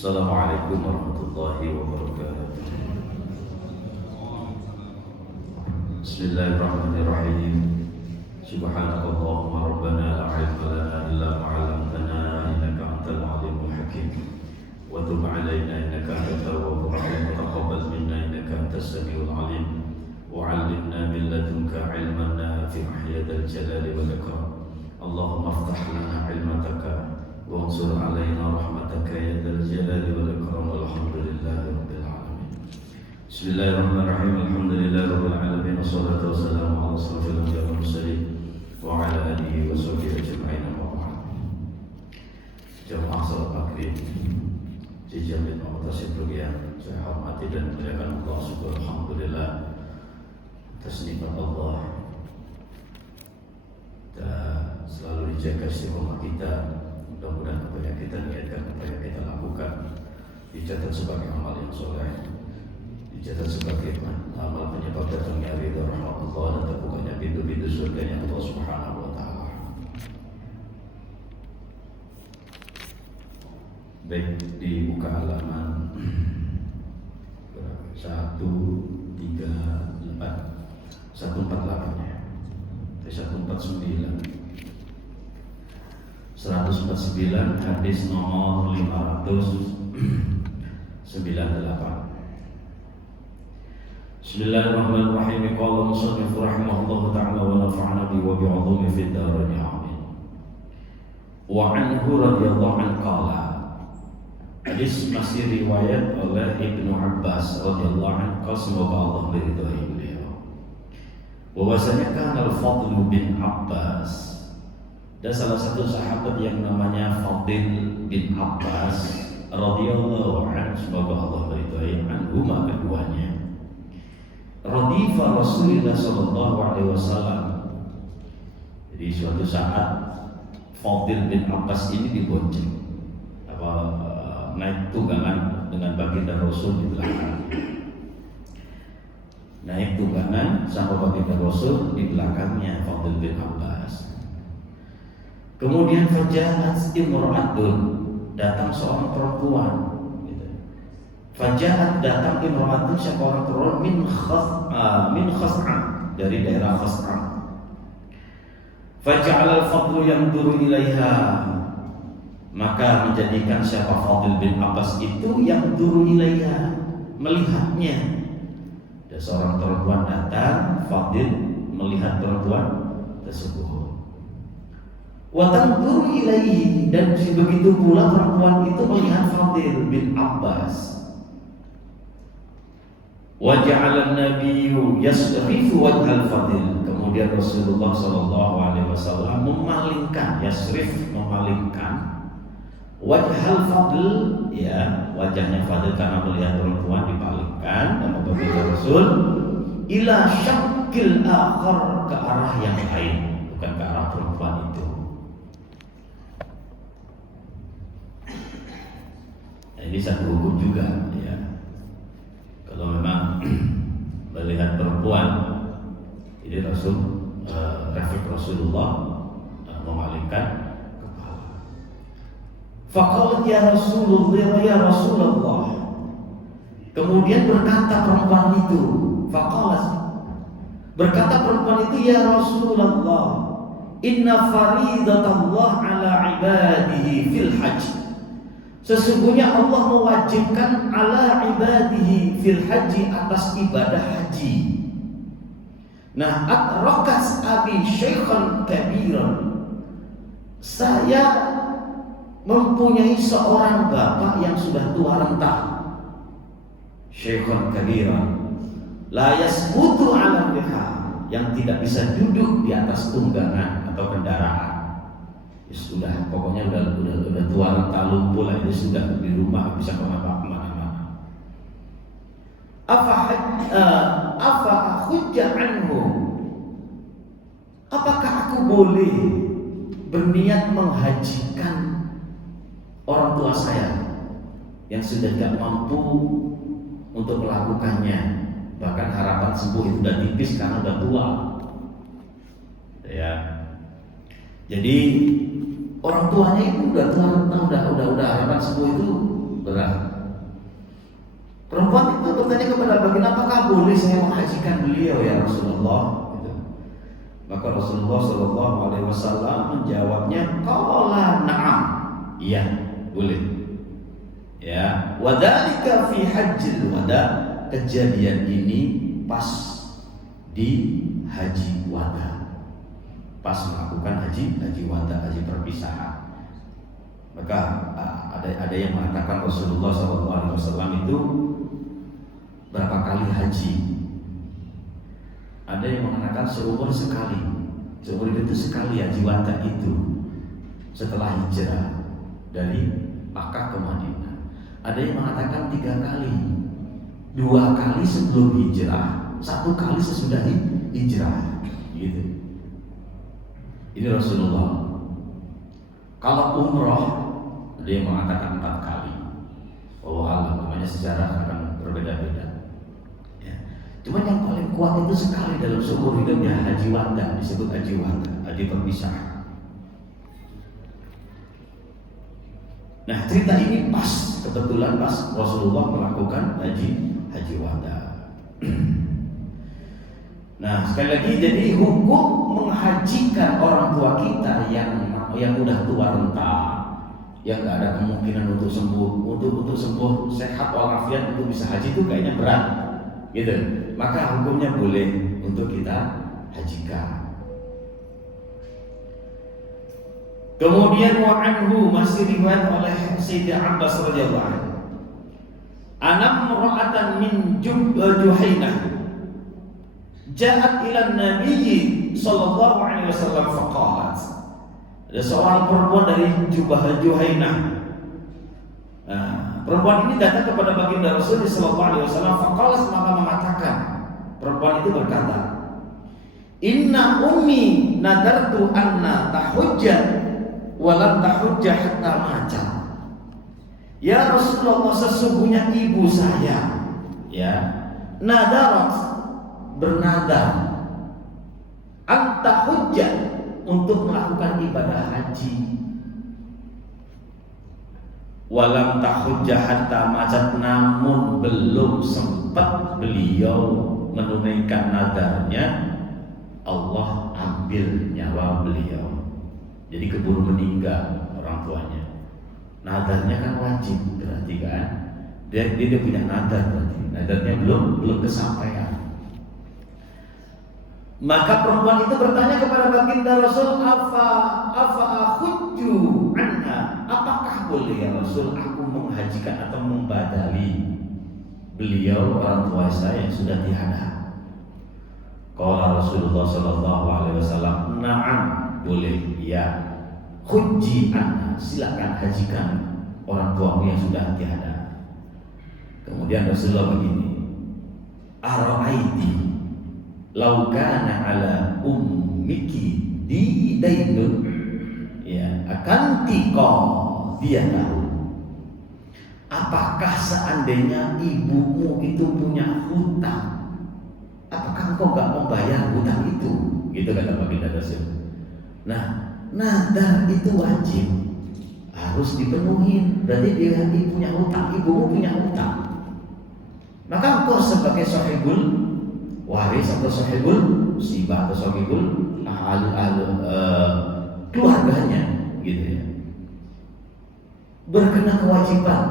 Assalamualaikum warahmatullahi wabarakatuh. Bismillahirrahmanirrahim. Subhanakallahumma rabbana la ilma lana illa ma 'allamtana innaka antal alimul hakim. Wa tub 'alaina innaka antat tawwabur rahim. Taqabbal minna innaka antas samiul alim. Wa 'allimna min ladunka 'ilman nafi'an ya dzal jalali wal ikram. Allahumma iftah lana 'ilmataka وانصر علينا رحمتك يا ذا الجلال والإكرام والحمد لله رب العالمين. بسم الله الرحمن الرحيم. الحمد لله رب العالمين والصلاة والسلام على أشرف الأنبياء والمرسلين وعلى آله وصحبه أجمعين أما بعد. Jamaah salat maghrib dijamin Allah yang saya hormati dan muliakan Allah subhanahu. Alhamdulillah atas nikmat Allah dan selalu dijaga istiqomah kita. Mudah-mudahan apa yang kita niatkan, apa yang kita lakukan dicatat sebagai amal yang soleh, dicatat sebagai amal penyebab datangnya ridha rahmat Allah dan terbukanya pintu-pintu surganya Allah Subhanahu wa Ta'ala. Baik, dibuka halaman 138 ya, 149 hadis nomor 598. Bismillahirrahmanirrahim. Qala musannif rahimahullahu ta'ala wa nafa'ana bi wa bi'udhumi fid darain amin. Wa anhu radhiyallahu anhu qala. Hadis masih riwayat oleh Ibnu Abbas radhiyallahu anhu, semoga Allah meridhai beliau. Bahwasanya kan Al-Fadl bin Abbas, dan salah satu sahabat yang namanya Fadil bin Abbas radhiyallahu anhu, semoga Allah meridhai anhuma keduanya. Radifa Rasulullah sallallahu alaihi wasallam. Jadi suatu saat Fadil bin Abbas ini dibonceng naik tunggangan dengan baginda Rasul di belakang. Naik tunggangan sama baginda Rasul di belakangnya Fadil bin Abbas. Kemudian fajaat imra'atun, datang seorang perempuan. Fajaat, datang imra'atun, seorang perempuan min Khas'am, dari daerah Khas'am. Faja'al al-Fadlu yanzuru ilaiha, maka menjadikan siapa Fadil bin Abbas itu yang duru ilaiha, melihatnya. Dan seorang perempuan datang, Fadil melihat perempuan tersebut. Wa tanzuru ilaihi, dan begitu pula perempuan itu melihat Fadil bin Abbas. Wa ja'ala an-nabiyyu yasrifu wajhal Fadil, kemudian Rasulullah sallallahu alaihi wasallam memalingkan, yasrif, memalingkan wajhal Fadil, ya, wajahnya Fadil karena melihat perempuan dipalingkan dan berbeda Rasul ila syakkil akhar, ke arah yang lain, bukan ke arah perempuan itu. Ini satu hukum juga, ya. Kalau memang melihat perempuan, jadi refleks Rasulullah memalingkan kepala. Faqalat ya Rasulullah, ya Rasulullah. Kemudian berkata perempuan itu, faqalat, berkata perempuan itu, ya Rasulullah, inna faridatallah ala ibadihi fil hajj. Sesungguhnya Allah mewajibkan ala ibadihi fil haji, atas ibadah haji. Nah, atrakas abi syaikhan kabiran, saya mempunyai seorang bapak yang sudah tua renta, syaikhan kabiran, la yasbutu ala biha, yang tidak bisa duduk di atas tunggangan atau kendaraan. Ya sudah, pokoknya udah tua renta, lumpuh lah, ini sudah di rumah bisa kemana-mana. Afa hujja anhu, apakah aku boleh berniat menghajikan orang tua saya yang sudah tidak mampu untuk melakukannya, bahkan harapan sembuh itu udah tipis karena udah tua, ya. Jadi orang tuanya itu udah harapan sembuh itu berat. Perempuan itu bertanya kepada baginda, apakah boleh saya menghajikan beliau ya Rasulullah? Gitu. Maka Rasulullah Shallallahu Alaihi Wasallam menjawabnya, qala na'am, iya boleh. Ya, wadhalika fi hajjil wada, kejadian ini pas di haji wada, pas melakukan haji wada, haji perpisahan. Maka ada yang mengatakan Rasulullah SAW itu berapa kali haji? Ada yang mengatakan seumur sekali. Seumur itu sekali haji wada itu setelah hijrah dari Makkah ke Madinah. Ada yang mengatakan 3 kali, 2 kali sebelum hijrah, 1 kali sesudah hijrah, gitu. Ini Rasulullah. Kalau umroh, ada yang mengatakan 4 kali. Oh Allah, namanya sejarah akan berbeda-beda. Ya. Cuma yang paling kuat itu sekali dalam seumur hidupnya haji wada, disebut haji wada, haji perpisahan. Nah, cerita ini kebetulan pas Rasulullah melakukan haji wada. Nah, sekali lagi, jadi hukum menghajikan orang tua kita yang udah tua renta, yang nggak ada kemungkinan untuk sembuh sehat walafiat untuk bisa haji itu kayaknya berat, gitu. Maka hukumnya boleh untuk kita hajikan. Kemudian wa'anhu, masih riwayat oleh Sayyidina Abbas radhiyallahu anhu, anam ra'atan min Juhainah ja'at ila Nabi sallallahu alaihi wasallam faqalat. Ada seorang perempuan dari Juhainah. Nah, perempuan ini datang kepada baginda Rasul sallallahu alaihi wasallam faqalat, maka mengatakan, perempuan itu berkata, inna ummi nadartu anna tahujja walam tahujjah hatta macat. Ya Rasulullah, sesungguhnya ibu saya nadarat, bernadar, anta hujjah, untuk melakukan ibadah haji, walam tahujjah hatta macat, namun belum sempat beliau menunaikan nadarnya, Allah ambil nyawa beliau. Jadi keburu meninggal orang tuanya. Nadarnya kan wajib, berarti kan dia punya nadar, berarti nadarnya belum kesampaian. Maka perempuan itu bertanya kepada baginda Rasul, afa akhujju anha, apakah boleh ya Rasul aku menghajikan atau membadali beliau, orang tua saya yang sudah tiada? Qala Rasulullah sallallahu alaihi wasallam, na'am, boleh, ya. Hujji anha, silakan hajikan orang tuamu yang sudah tiada. Kemudian Rasulullah begini, ara'aiti law kana ala ummiki didainun, ya, akan dia tahu. Apakah seandainya ibumu itu punya hutang, apakah engkau gak membayar hutang itu? Gitu kata baginda Rasul. Nah, nadar itu wajib, harus dipenuhi. Berarti dia punya hutang, ibumu punya hutang. Maka engkau sebagai sahibul waris atau sahibul musibah atau sahibul keluarganya, gitu ya, berkena kewajiban.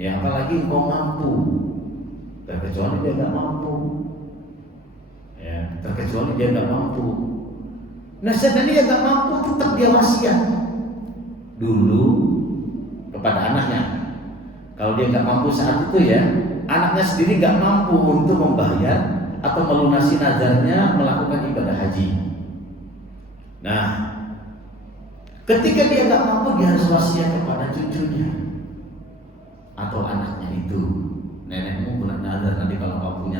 Ya, apalagi engkau mampu, terkecuali dia nggak mampu. Ya, terkecuali dia nggak mampu. Nah, seandainya dia nggak mampu, tetap dia wasiat dulu kepada anaknya. Kalau dia nggak mampu saat itu, ya, anaknya sendiri nggak mampu untuk membayar atau melunasi nadarnya melakukan ibadah haji. Nah, ketika dia nggak mampu, dia harus wasiat kepada cucunya atau anaknya itu. Nenekmu punya nadar, nanti kalau kau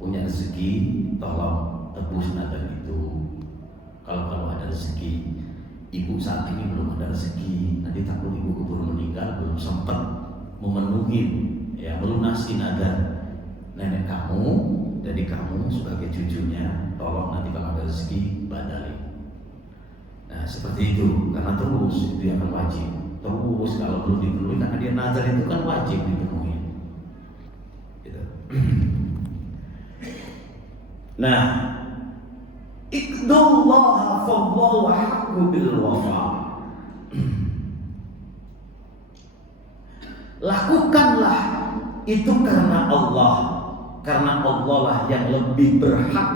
punya rezeki, tolong tebus nadar itu. Kalau ada rezeki, ibu saat ini belum ada rezeki, nanti takut ibu keburu meninggal, belum sempat memenuhi, ya, melunasi nadar nenek kamu. Jadi kamu sebagai cucunya, tolong nanti kalau ada rezeki badali. Nah, seperti itu, karena terus itu yang wajib. terus kalau belum dipenuhi, karena dia nazar itu kan wajib dipenuhi. Gitu. Nah, iqdallaha fallahu haqqu bil wafa. Lakukanlah itu karena Allah lah yang lebih berhak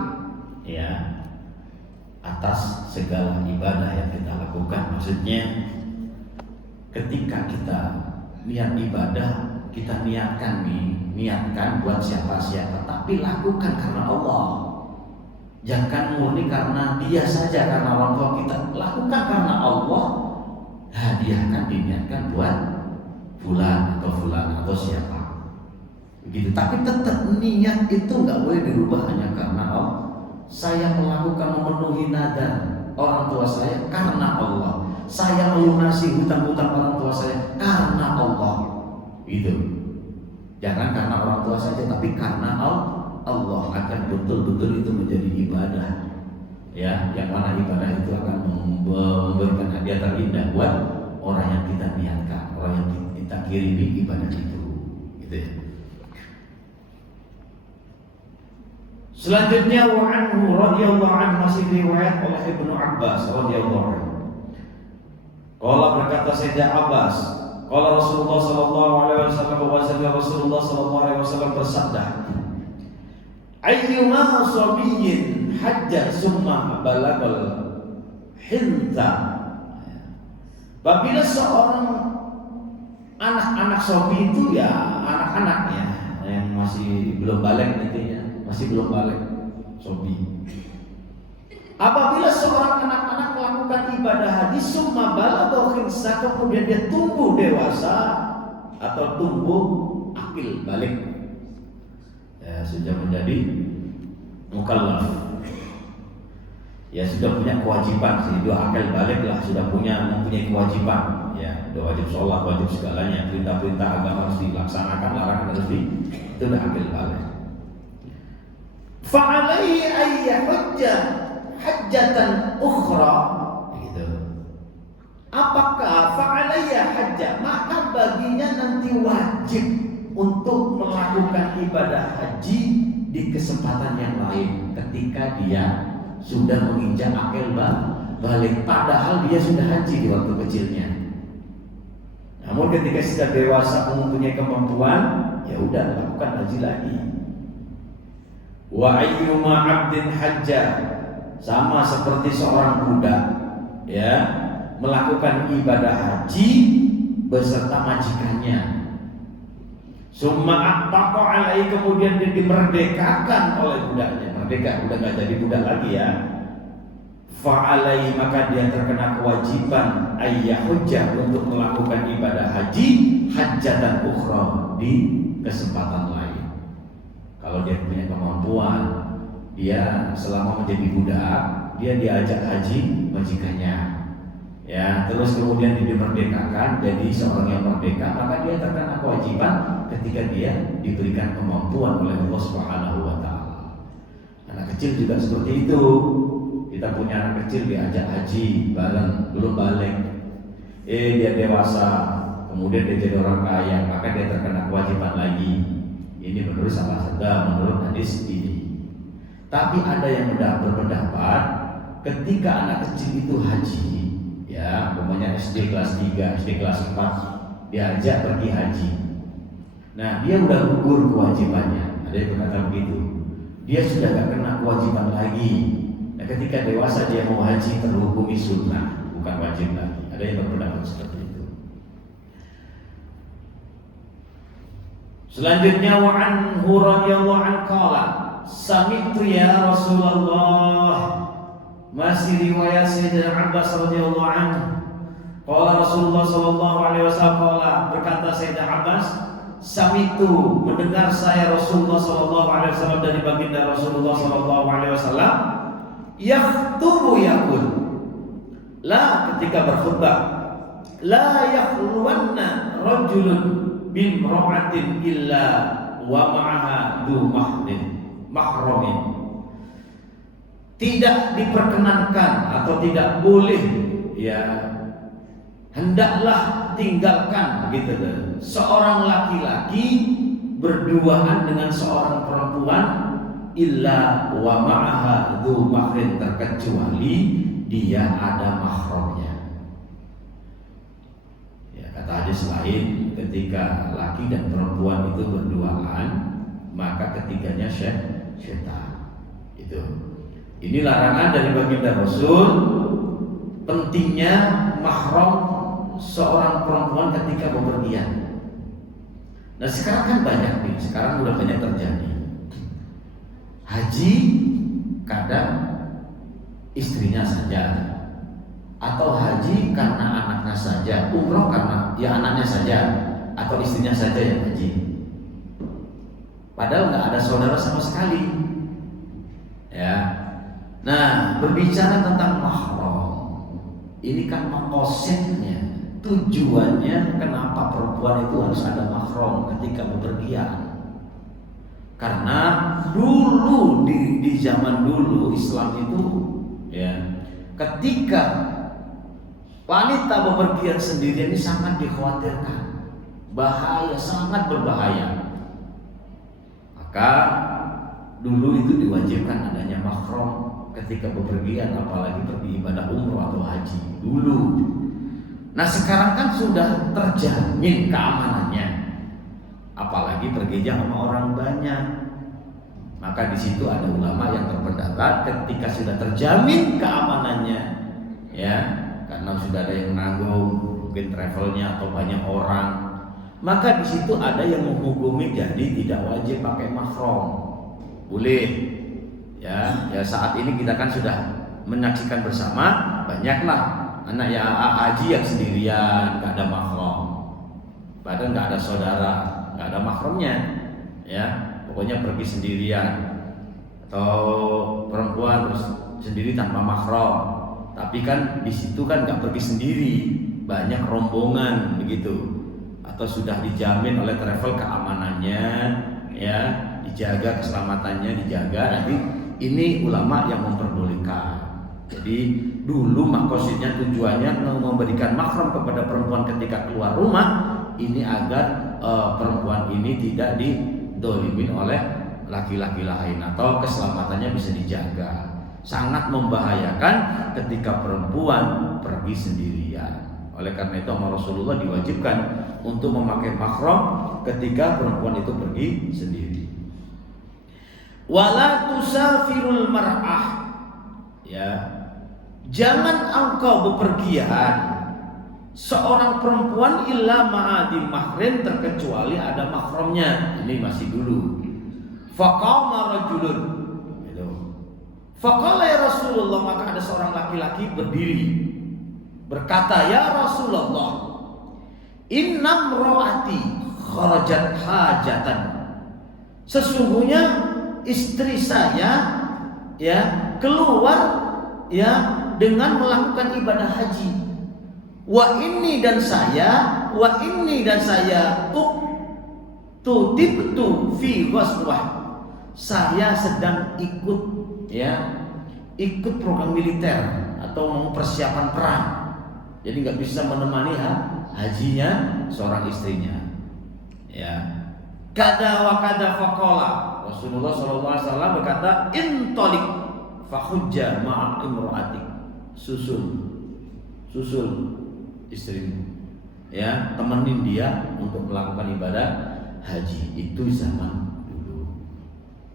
ya atas segala ibadah yang kita lakukan. Maksudnya ketika kita niat ibadah, kita niatkan buat siapa-siapa, tapi lakukan karena Allah. Jangan murni karena dia saja, karena orang tua kita. Lakukan karena Allah, hadiahkan, diniatkan buat fulan atau siapa begitu. Tapi tetap niat itu nggak boleh dirubah hanya karena Allah. Saya melakukan memenuhi nadar orang tua saya karena Allah. Saya melunasi hutang-hutang orang tua saya karena Allah. Gitu. Jangan karena orang tua saja, tapi karena Allah, akan betul-betul itu menjadi ibadah. Ya, yang mana ibadah itu akan memberikan hadiah terindah buat orang yang kita niatkan, orang yang kita kirimi ibadah itu. Gitu ya. Selanjutnya wa anhu radhiyallahu anhu, masih riwayat oleh Ibnu Abbas radhiyallahu anhu. Qala, berkata Sayyidina Abbas, qala Rasulullah sallallahu alaihi wasallam, bahwasanya Rasulullah sallallahu alaihi wasallam bersabda, ayyuma sabiyyin hajja summa balagal hinta. Apabila seorang anak-anak sobi itu ya anak-anak ya yang masih belum balik nantinya, masih belum balik sobi. Apabila seorang anak-anak melakukan ibadah haji summa balagha khinsa, kemudian dia tumbuh dewasa atau tumbuh akil balik, ya sudah menjadi mukallaf, ya sudah punya kewajiban, itu akil balik lah, sudah mempunyai kewajiban, ya udah wajib sholat, wajib segalanya, perintah-perintah agama harus dilaksanakan, larangan harus itu udah akil balik. Fa'alaihi ayyahujja hajjatan ukhra, gitu. Apakah fa'alaihi hajjah, maka baginya nanti wajib untuk melakukan ibadah haji di kesempatan yang lain ketika dia sudah menginjak akil balik, padahal dia sudah haji di waktu kecilnya. Namun ketika sudah dewasa mempunyai kemampuan, ya udah lakukan haji lagi. Wa ayyuma 'abdin hajja, sama seperti seorang budak ya melakukan ibadah haji beserta majikannya. Summa aqtaqa alai, kemudian dia dimerdekakan oleh budaknya, merdeka, udah nggak jadi budak lagi ya. Fa'alai, maka dia terkena kewajiban ayyahujjah untuk melakukan ibadah haji hajjatan ukhra, di kesempatan lain. Kalau dia punya kemampuan, dia selama menjadi budak, dia diajak haji majikannya. Ya, terus kemudian dimerdekakan jadi seorang yang merdeka, maka dia terkena kewajiban ketika dia diberikan kemampuan oleh Allah Subhanahu wa taala. Anak kecil juga seperti itu. Kita punya anak kecil diajak haji bareng, belum balik. Dia dewasa, kemudian dia jadi orang kaya, maka dia terkena kewajiban lagi. Ini menurut salah satu, menurut hadis ini. Tapi ada yang berpendapat ketika anak kecil itu haji, ya, umpamanya SD kelas 3, SD kelas 4 diajak pergi haji. Nah, dia udah gugur kewajibannya. Ada yang berkata begitu. Dia sudah gak kena kewajiban lagi. Nah, ketika dewasa dia mau haji terhukumi sunnah, bukan wajib lagi. Ada yang berpendapat seperti itu. Selanjutnya wa anhu radhiyallahu anhu qala sami'tu ya Rasulullah, masih riwayat Sayyidina Abbas radhiyallahu anhu. Qala Rasulullah sallallahu alaihi wasallam, qala, berkata Sayyidina Abbas, sami'tu, mendengar saya Rasulullah sallallahu alaihi wasallam dari baginda Rasulullah sallallahu alaihi wasallam, yaktubu yaqul, la, ketika berkhutbah, la yakhluwanna rajulun bimra'atin illa wa ma'aha du mahramin. Tidak diperkenankan atau tidak boleh ya hendaklah tinggalkan begitu seorang laki-laki berduaan dengan seorang perempuan illa wa ma'aha dzu mahrin, terkecuali dia ada mahramnya. Ya, kata hadis lain, ketika laki dan perempuan itu berduaan, maka ketiganya syaitan. Itu. Ini larangan dari baginda Rasul, pentingnya mahram seorang perempuan ketika bepergian. Nah sekarang kan banyak nih, sekarang udah banyak terjadi. Haji kadang istrinya saja, atau haji karena anaknya saja, umroh karena ya anaknya saja, atau istrinya saja yang haji. Padahal nggak ada saudara sama sekali. Ya. Nah berbicara tentang mahram, ini kan maqasidnya, tujuannya kenapa perempuan itu harus ada mahram ketika bepergian. Karena dulu di zaman dulu Islam itu ya, ketika wanita bepergian sendirian ini sangat dikhawatirkan, bahaya, sangat berbahaya. Maka dulu itu diwajibkan adanya mahram ketika bepergian, apalagi pergi ibadah umroh atau haji dulu. Nah sekarang kan sudah terjamin keamanannya, apalagi perginya sama orang banyak. Maka di situ ada ulama yang berpendapat ketika sudah terjamin keamanannya, ya, karena sudah ada yang menanggung mungkin travelnya atau banyak orang, maka di situ ada yang menghukumi jadi tidak wajib pakai mahram, boleh. Ya saat ini kita kan sudah menyaksikan bersama banyaklah anak yang haji yang sendirian, nggak ada mahram, padahal nggak ada saudara, nggak ada mahramnya, ya pokoknya pergi sendirian, atau perempuan terus sendiri tanpa mahram. Tapi kan di situ kan nggak pergi sendiri, banyak rombongan begitu, atau sudah dijamin oleh travel keamanannya, ya dijaga keselamatannya, dijaga. Nanti ini ulama yang memperbolehkan. Jadi dulu maksudnya tujuannya memberikan mahram kepada perempuan ketika keluar rumah ini agar perempuan ini tidak didolimin oleh laki-laki lain atau keselamatannya bisa dijaga. Sangat membahayakan ketika perempuan pergi sendirian. Oleh karena itu sama Rasulullah diwajibkan untuk memakai mahram ketika perempuan itu pergi sendiri. Wala tusafirul mar'ah, ya, jangan engkau bepergian seorang perempuan illa ma'adi mahrin, terkecuali ada mahramnya. Ini masih dulu. Faqama rajulun, gitu. Faqala ya Rasulullah, maka ada seorang laki-laki berdiri berkata, ya Rasulullah, innam ro'ati kharajat hajatan, sesungguhnya istri saya ya keluar ya dengan melakukan ibadah haji. Wa inni dan saya tutibtu fi ghazwah, saya sedang ikut program militer atau mau persiapan perang, jadi nggak bisa menemani hajinya seorang istrinya. Ya, kada wa kada faqala, Rasulullah SAW berkata, intalik fakhujja ma'a imra'atik, susul istrimu, ya, temenin dia untuk melakukan ibadah haji. Itu zaman dulu.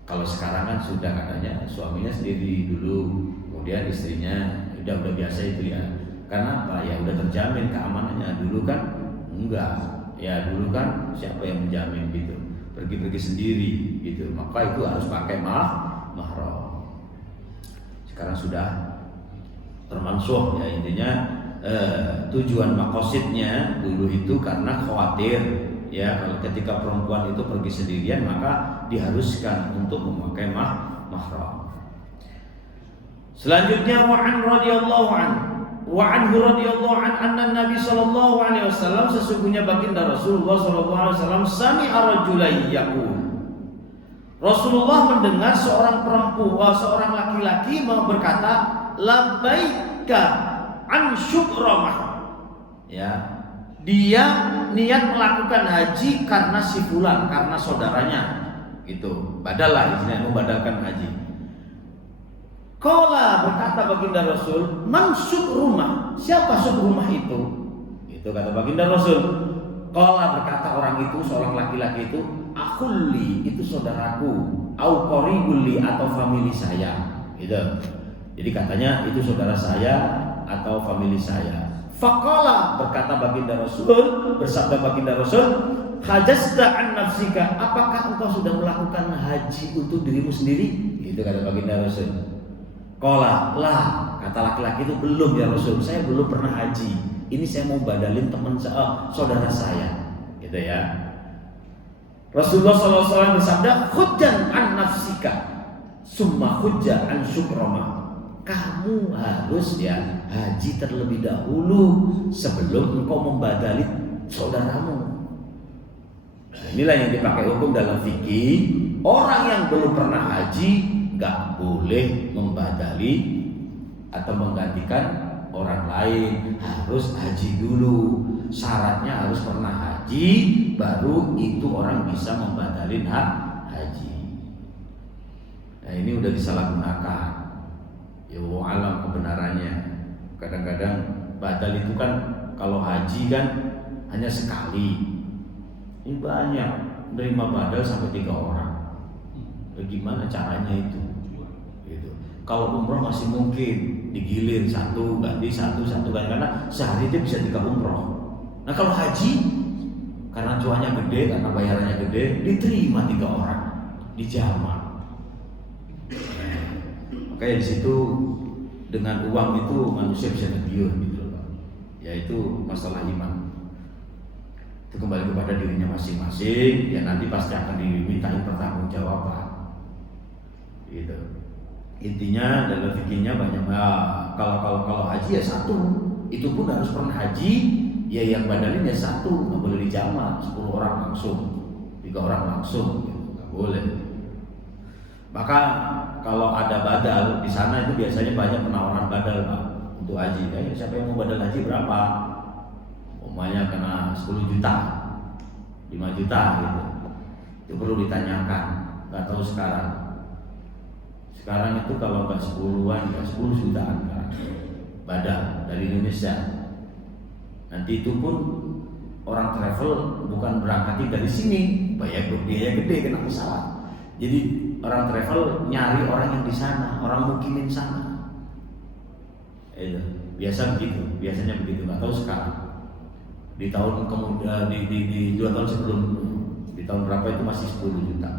Kalau sekarang kan sudah katanya suaminya sendiri dulu, kemudian istrinya udah biasa itu ya. Karena apa? Ya udah terjamin keamanannya. Dulu kan enggak. Ya dulu kan siapa yang menjamin gitu? Pergi-pergi sendiri gitu. Maka itu harus pakai mahram. Sekarang sudah termansuh ya, intinya tujuan maqasidnya dulu itu karena khawatir ya kalau ketika perempuan itu pergi sendirian maka diharuskan untuk memakai mahram. Selanjutnya wa'an radhiyallahu an anna Nabi sallallahu alaihi wasallam, sesungguhnya baginda Rasulullah sallallahu alaihi wasallam sami'a rajulai yaqul, Rasulullah mendengar seorang laki-laki berkata, labbaika an syukramah, ya, dia niat melakukan haji karena si fulan, karena saudaranya, gitu. Badal lah istilahnya, membadalkan haji. Qala, berkata baginda Rasul, man rumah, siapa rumah itu? Itu kata baginda Rasul. Qala, berkata orang itu, seorang laki-laki itu, akhulli, itu saudaraku, au qaribulli, atau famili saya, gitu. Jadi katanya itu saudara saya atau famili saya. Faqala, berkata baginda Rasul, bersabda baginda Rasul, hajasta an nafsika, apakah engkau sudah melakukan haji untuk dirimu sendiri? Itu kata baginda Rasul. Qala, lah, kata laki-laki itu, belum ya Rasul, saya belum pernah haji. Ini saya mau badalin teman saudara saya, gitu ya. Rasulullah SAW bersabda, hujjan an nafsika, summa hujja an syukroma. Kamu harus ya haji terlebih dahulu sebelum engkau membadali saudaramu. Nah, inilah yang dipakai hukum dalam fikih. Orang yang belum pernah haji gak boleh membadali atau menggantikan orang lain, harus haji dulu. Syaratnya harus pernah haji, baru itu orang bisa membadalin haji. Nah, ini udah disalahgunakan. Ya alam kebenarannya. Kadang-kadang badal itu kan kalau haji kan hanya sekali. Ini banyak, menerima badal sampai 3 orang. Bagaimana caranya itu? Gitu. Kalau umroh masih mungkin digilir satu ganti satu karena sehari itu bisa 3 umroh. Nah kalau haji, karena cuannya gede, karena bayarannya gede, diterima 3 orang, dijama. Makanya di situ dengan uang itu manusia bisa nabiun gitu loh. Yaitu masalah iman. Itu kembali kepada dirinya masing-masing, ya nanti pasti akan dimintain pertanggungjawaban. Gitu. Intinya dalam fikihnya banyak. Kalau haji ya satu, itu pun harus pernah haji. Ya yang badalin ya satu, nggak boleh dijama 10 orang langsung, 3 orang langsung, gitu. Nggak boleh. Maka kalau ada badal di sana itu biasanya banyak penawaran badal Pak untuk haji. Siapa yang mau badal haji berapa? Umpamanya kena 10 juta, 5 juta gitu. Itu perlu ditanyakan. Nggak tahu sekarang. Sekarang itu kalau nggak 10-an, ya 10 jutaan kan badal dari Indonesia. Nanti itu pun orang travel bukan berangkatin dari sini, bayar biaya gede kena pesawat. Jadi orang travel nyari orang yang di sana, orang mukimin sana. Biasanya begitu. Nggak tahu sekarang. Di tahun kemudian di 2 tahun sebelum, di tahun berapa itu masih 10 juta.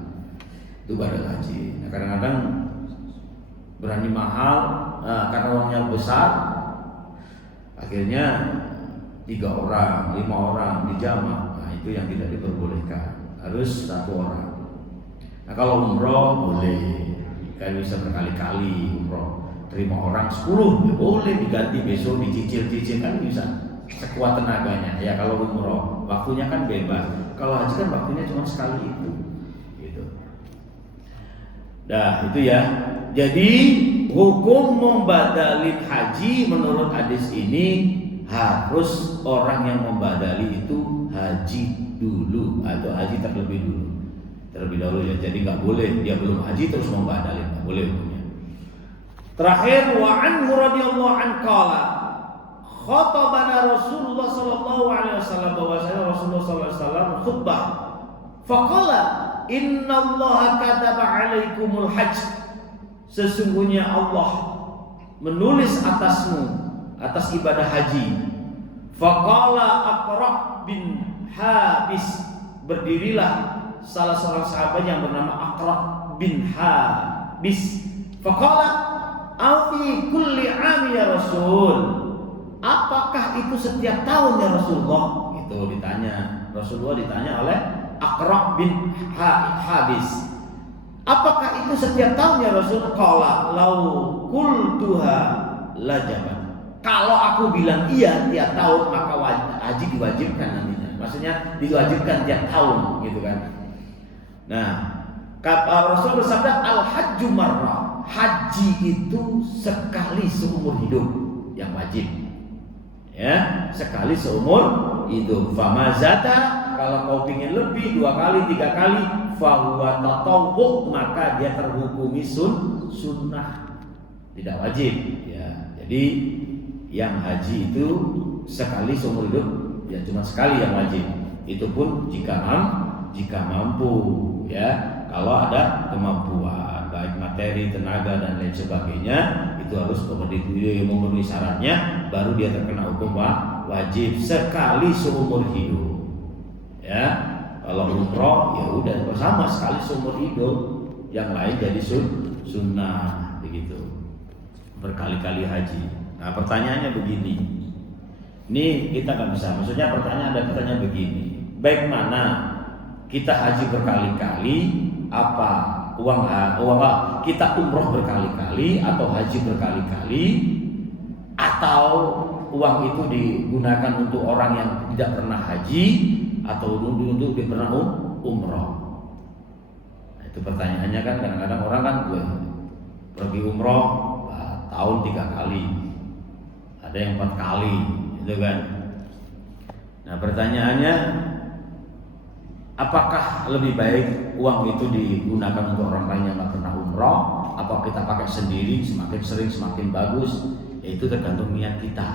Itu badal haji. Nah, kadang-kadang berani mahal karena uangnya besar, akhirnya 3 orang, 5 orang dijama. Nah, itu yang tidak diperbolehkan. Harus 1 orang. Nah, kalau umroh boleh, kan bisa berkali-kali umroh. Terima orang 10, ya boleh diganti besok, dicicil kan bisa sekuat tenaganya. Ya kalau umroh, waktunya kan bebas. Kalau haji kan waktunya cuma sekali itu. Gitu. Nah, itu ya. Jadi hukum membadalin haji menurut hadis ini harus orang yang membadali itu haji dulu atau haji terlebih dahulu ya. Jadi nggak boleh dia belum haji terus membadalin, nggak boleh hukumnya. Terakhir, wa anhu radhiyallahu anhu qala khatabana Rasulullah sallallahu alaihi wasallam, bahwasanya Rasulullah sallallahu alaihi wasallam khutbah. Faqala innallaha kataba alaikumul hajj, sesungguhnya Allah menulis atas ibadah haji. Faqala Aqra bin Habis, berdirilah salah seorang sahabat yang bernama Aqra bin Habis. Faqala afi kulli 'am ya Rasul, apakah itu setiap tahun ya Rasulullah? Itu ditanya. Rasulullah ditanya oleh Aqra bin Habis, apakah itu setiap tahun ya Rasul? Qala lau qultuha lajabat, kalau aku bilang iya tiap tahun maka haji diwajibkan nantinya. Maksudnya diwajibkan tiap tahun gitu kan. Nah, Rasul bersabda al-hajju marrah, haji itu sekali seumur hidup yang wajib. Ya, sekali seumur hidup. Famazata, kalau kau ingin lebih 2 kali 3 kali, fahuwa tatawwu, maka dia terhukumi sunnah, tidak wajib. Ya, jadi yang haji itu sekali seumur hidup, ya cuma sekali yang wajib. Itu pun jika mampu, ya. Kalau ada kemampuan baik materi, tenaga dan lain sebagainya, itu harus memenuhi syaratnya, baru dia terkena hukum wajib sekali seumur hidup. Ya, kalau umroh ya udah sama sekali seumur hidup, yang lain jadi sunnah begitu. Berkali-kali haji. Nah pertanyaannya begini, ini kita nggak bisa. Maksudnya pertanyaan begini, baik mana kita haji berkali-kali, apa uang kita umroh berkali-kali atau haji berkali-kali, atau uang itu digunakan untuk orang yang tidak pernah haji atau untuk dia pernah umroh. Nah, itu pertanyaannya kan, kadang-kadang orang kan pergi umroh tahun 3 kali, ada yang 4 kali, gitu kan. Nah pertanyaannya, apakah lebih baik uang itu digunakan untuk orang lain yang nggak pernah umroh, apa kita pakai sendiri? Semakin sering semakin bagus. Itu tergantung niat kita,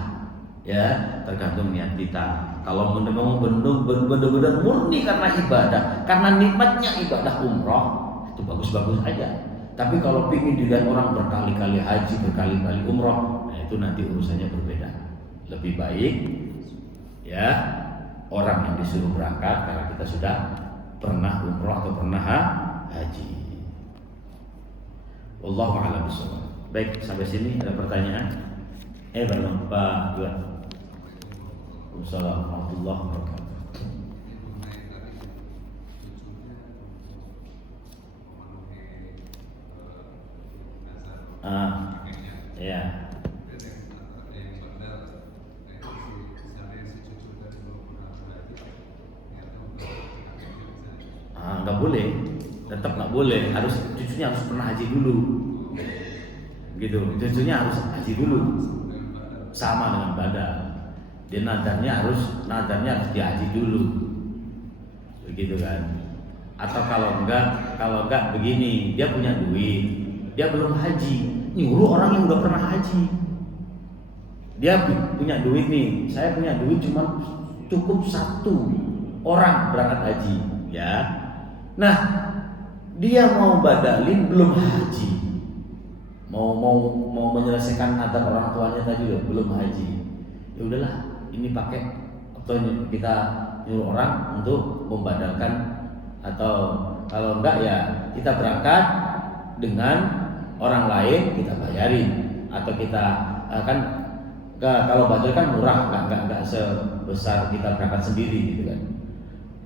ya, tergantung niat kita. Kalau benar-benar murni karena ibadah, karena nikmatnya ibadah umroh, itu bagus-bagus aja. Tapi kalau ingin dilihat orang berkali-kali haji, berkali-kali umroh, nah itu nanti urusannya berbeda. Lebih baik, ya, orang yang disuruh berangkat karena kita sudah pernah umroh atau pernah haji. Wallahu a'lam bishawab. Baik, sampai sini ada pertanyaan? Baru Pak Juan. Wassalamualaikum warahmatullahi wabarakatuh. Ya. Nggak boleh, tetap nggak boleh. Cucunya harus pernah haji dulu, gitu. Cucunya harus haji dulu, sama dengan badan. Dia nadarnya harus dihaji dulu, begitu kan? Atau kalau enggak begini, dia punya duit, dia belum haji, nyuruh orang yang udah pernah haji. Dia punya duit nih, saya punya duit cuma cukup 1 orang berangkat haji, ya. Nah, dia mau badalin belum haji, mau menyelesaikan nadar orang tuanya tadi belum haji. Ya udahlah, ini pakai atau kita nyuruh orang untuk membadalkan, atau kalau enggak ya kita berangkat dengan orang lain, kita bayarin, atau kita kan kalau badal kan murah, enggak sebesar kita berangkat sendiri, gitu kan.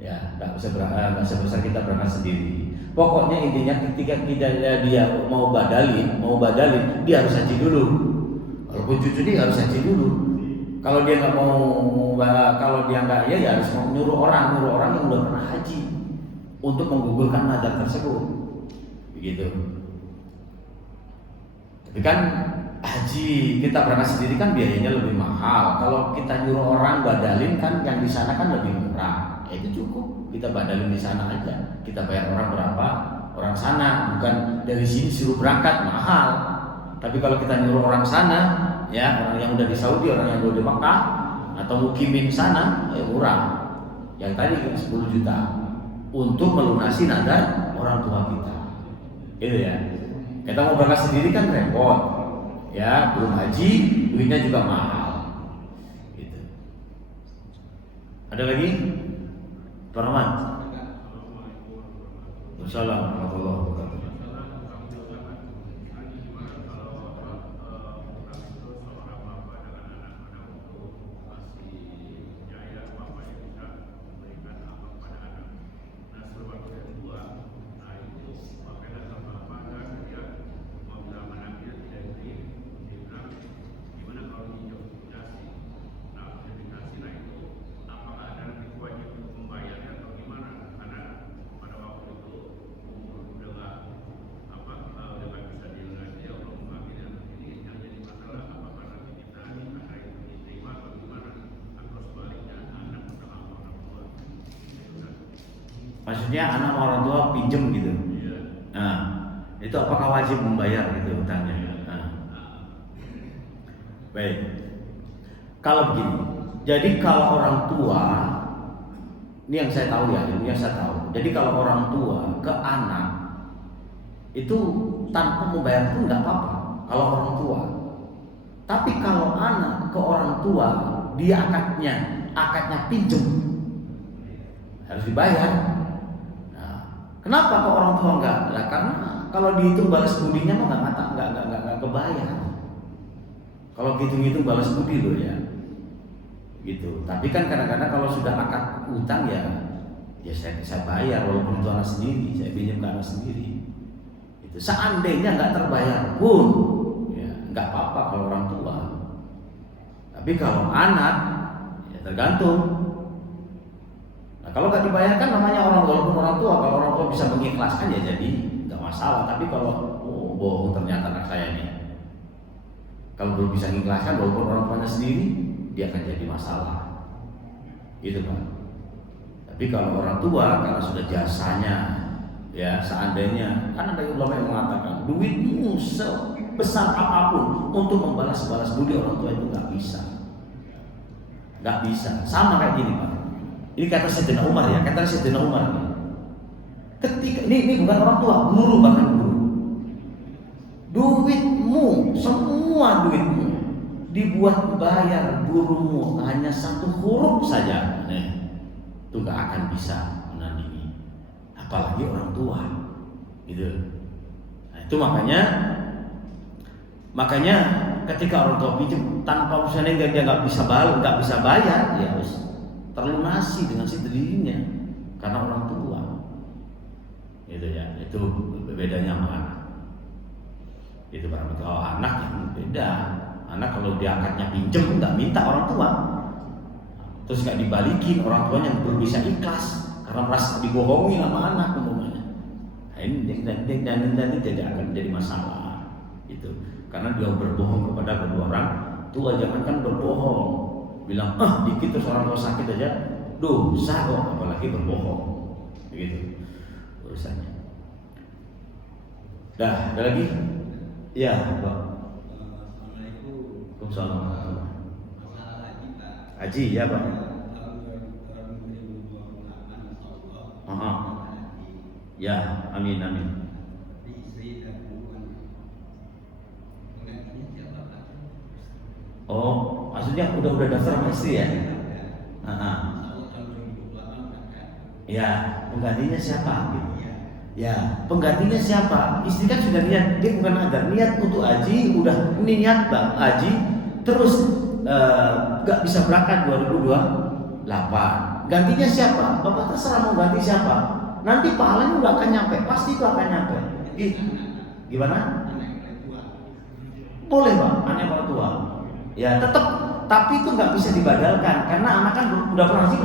Ya, enggak sebesar kita berangkat sendiri. Pokoknya intinya ketika dia mau badalin, dia harus haji dulu. Walaupun cucu dia harus haji dulu. Kalau dia nggak mau, kalau dia nggak ya harus nyuruh orang yang udah pernah haji untuk menggugurkan nadar tersebut, begitu. Tapi kan haji kita berangkat sendiri kan biayanya lebih mahal. Kalau kita nyuruh orang badalin kan yang di sana kan lebih murah. Itu cukup, kita badalin di sana aja. Kita bayar orang berapa, orang sana, bukan dari sini suruh berangkat, mahal. Tapi kalau kita nyuruh orang sana, ya, orang yang udah di Saudi, orang yang udah di Mekah atau mukimin sana, ya murah. Yang tadi 10 juta untuk melunasi nadar orang tua kita. Gitu ya. Kita mau berangkat sendiri kan repot. Ya, belum haji, duitnya juga mahal. Gitu. Ada lagi? Pak Rahman. Wassalamualaikum warahmatullahi wabarakatuh. Maksudnya anak orang tua pinjem gitu. Nah, itu apakah wajib membayar gitu utangnya? Nah. Baik. Kalau begini, jadi kalau orang tua, ini yang saya tahu ya, ini yang saya tahu. Jadi kalau orang tua ke anak itu tanpa membayar pun nggak apa-apa kalau orang tua. Tapi kalau anak ke orang tua, dia akadnya pinjem, harus dibayar. Kenapa kok orang tua enggak? Lah karena kalau dihitung balas budinya mah enggak kebayar. Kalau hitung-hitung balas budi loh ya. Gitu. Tapi kan kadang-kadang kalau sudah akad utang ya saya bayar walaupun itu anak sendiri, saya pinjam ke anak sendiri. Itu seandainya enggak terbayar pun ya enggak apa-apa kalau orang tua. Tapi kalau anak ya tergantung. Kalau nggak dibayarkan namanya walaupun orang tua, kalau orang tua bisa mengikhlaskan ya jadi nggak masalah. Tapi kalau bohong ternyata anak saya ini, kalau belum bisa mengikhlaskan walaupun orang tuanya sendiri, dia akan jadi masalah. Itu Pak. Tapi kalau orang tua karena sudah jasanya, ya seandainya kan ada ulama yang mengatakan duitmu sebesar apapun untuk membalas budi orang tua itu nggak bisa. Sama kayak gini Pak. Ini kata Sayyidina Umar ya, kata Sayyidina Umar. Ketika ini bukan orang tua, guru bahkan guru. Duitmu, semua duitmu dibuat bayar gurumu hanya satu huruf saja, itu gak akan bisa menandingi. Apalagi orang tua, gitu. Nah, itu makanya ketika orang tua pinjam tanpa misalnya dia nggak bisa bayar, ya harus terlunasi dengan sendirinya karena orang tua. Itu ya, itu bedanya sama anak. Itu barang kalau anak yang beda. Anak kalau dia akadnya pinjem nggak minta orang tua, terus nggak dibalikin orang tuanya belum bisa ikhlas karena merasa dibohongi sama anak umumnya. Nah, ini dan tidak akan menjadi masalah. Itu karena dia berbohong kepada kedua orang tua. Jangankan berbohong, bilang dikit terus orang tua sakit aja dosa kok, apalagi berbohong. Begitu urusannya. Dah, ada lagi? Ya, Pak. Assalamualaikum. Haji ya, Pak. Ya, amin. Oh, maksudnya udah daftar sama istri ya? Ya, penggantinya siapa? Ya, penggantinya siapa? Istri kan sudah niat, dia bukan ada niat untuk haji, udah niat Bang haji, terus gak bisa berangkat 2028. Gantinya siapa? Bapak terserah mau ganti siapa. Nanti pahalanya udah akan nyampe, pasti itu akan nyampe. Gimana? Boleh Bang, anak orang tua. Ya tetap, tapi itu nggak bisa dibadalkan karena anak kan udah pernah haji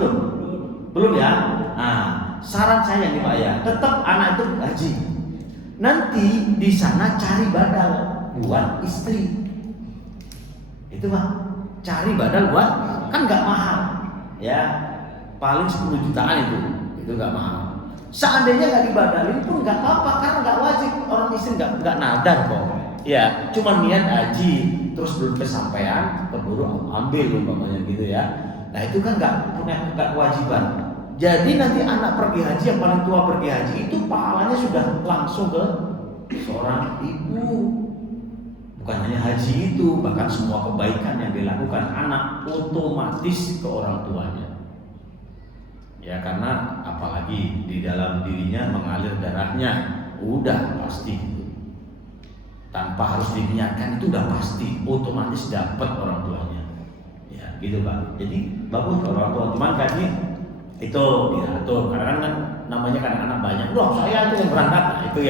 belum ya. Nah, saran saya nih Pak ya, tetap anak itu haji. Nanti di sana cari badal buat istri. Itu Pak, cari badal buat, kan nggak mahal, ya paling 10 jutaan itu nggak mahal. Seandainya nggak dibadalin pun nggak apa-apa karena nggak wajib, orang istri nggak nadar kok. Ya, cuma niat haji terus belum kesampaian, keburu ambil umpamanya gitu ya. Nah itu kan nggak kewajiban. Jadi nanti anak pergi haji, yang paling tua pergi haji itu pahalanya sudah langsung ke seorang ibu. Bukan hanya haji itu, bahkan semua kebaikan yang dilakukan anak otomatis ke orang tuanya. Ya karena apalagi di dalam dirinya mengalir darahnya, udah pasti. Tanpa harus diniatkan itu udah pasti otomatis dapat orang tuanya. Ya gitu Pak. Jadi bagus kalau orang tua, cuman kayaknya itu diatur karena kan namanya kadang anak banyak. Loh saya itu yang berangkat, nah, itu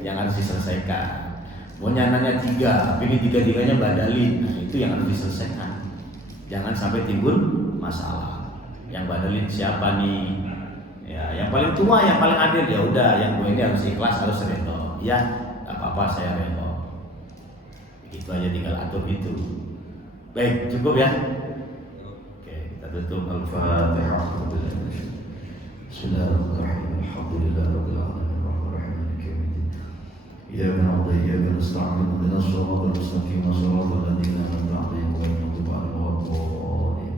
yang harus diselesaikan. Mau nyananya 3, tapi ini 3-3-nya badalin, nah, itu yang harus diselesaikan. Jangan sampai timbul masalah. Yang badalin siapa nih? Ya, yang paling tua, yang paling adil ya udah, yang gue ini harus ikhlas, harus redho. Ya, nggak apa-apa saya redho. Itu aja tinggal atur itu. Baik, cukup ya. Oke, kita tutup Al-Fatihah. Bismillahirrahmanirrahim. الحمد لله رب العالمين الرحمن الرحيم مالك يوم الدين إياك نعبد وإياك نستعين اهدنا الصراط المستقيم صراط الذين أنعمت عليهم غير المغضوب عليهم ولا الضالين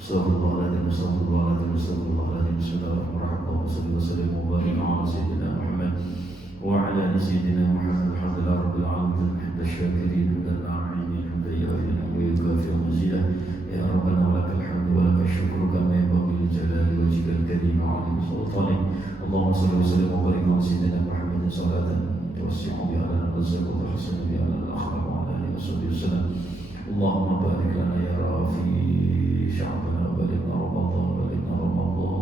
استغفر الله العظيم استغفر الله العظيم استغفر الله العظيم بسم الله الرحمن الرحيم اللهم صل وسلم وبارك على سيدنا محمد وعلى آل سيدنا محمد الحمد لله رب العالمين حمد الشاكرين حمد الناعمين حمد يوافي ويكافئ مزيدا يا ربنا ولك الحمد ولك الشكر كما ينبغي لجلال وجهك الكريم وعظيم سلطانك اللهم صل وسلم وبارك على سيدنا محمد صلاة توسع بها لنا الرزق وتحسن بها لنا الاخلاق وعلى اله وصحبه وسلم اللهم بارك لنا يا في شعبنا وبلغنا رمضان بلغنا رمضان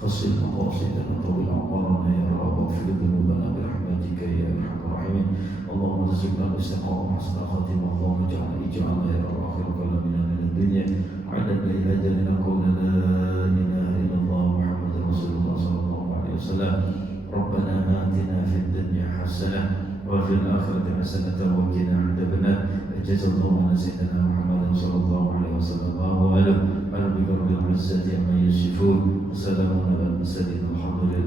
خص مقاصدنا طول اعمارنا يا رب اغفر ذنوبنا برحمتك يا ارحم الراحمين اللهم ارزقنا الاستقامه وحسن خاتمه اللهم اجعلنا يا رب اخر كلامنا من الدنيا على العباده نقول لا اله الا الله محمد رسول الله صلى الله عليه وسلم ربنا آتنا في الدنيا حسنه وفي الاخره حسنه وقنا عذاب النار جزا الله عن سيدنا محمد صلى الله عليه وسلم وآله على بكر العزة عما يصفون وسلام على المرسلين الحمد لله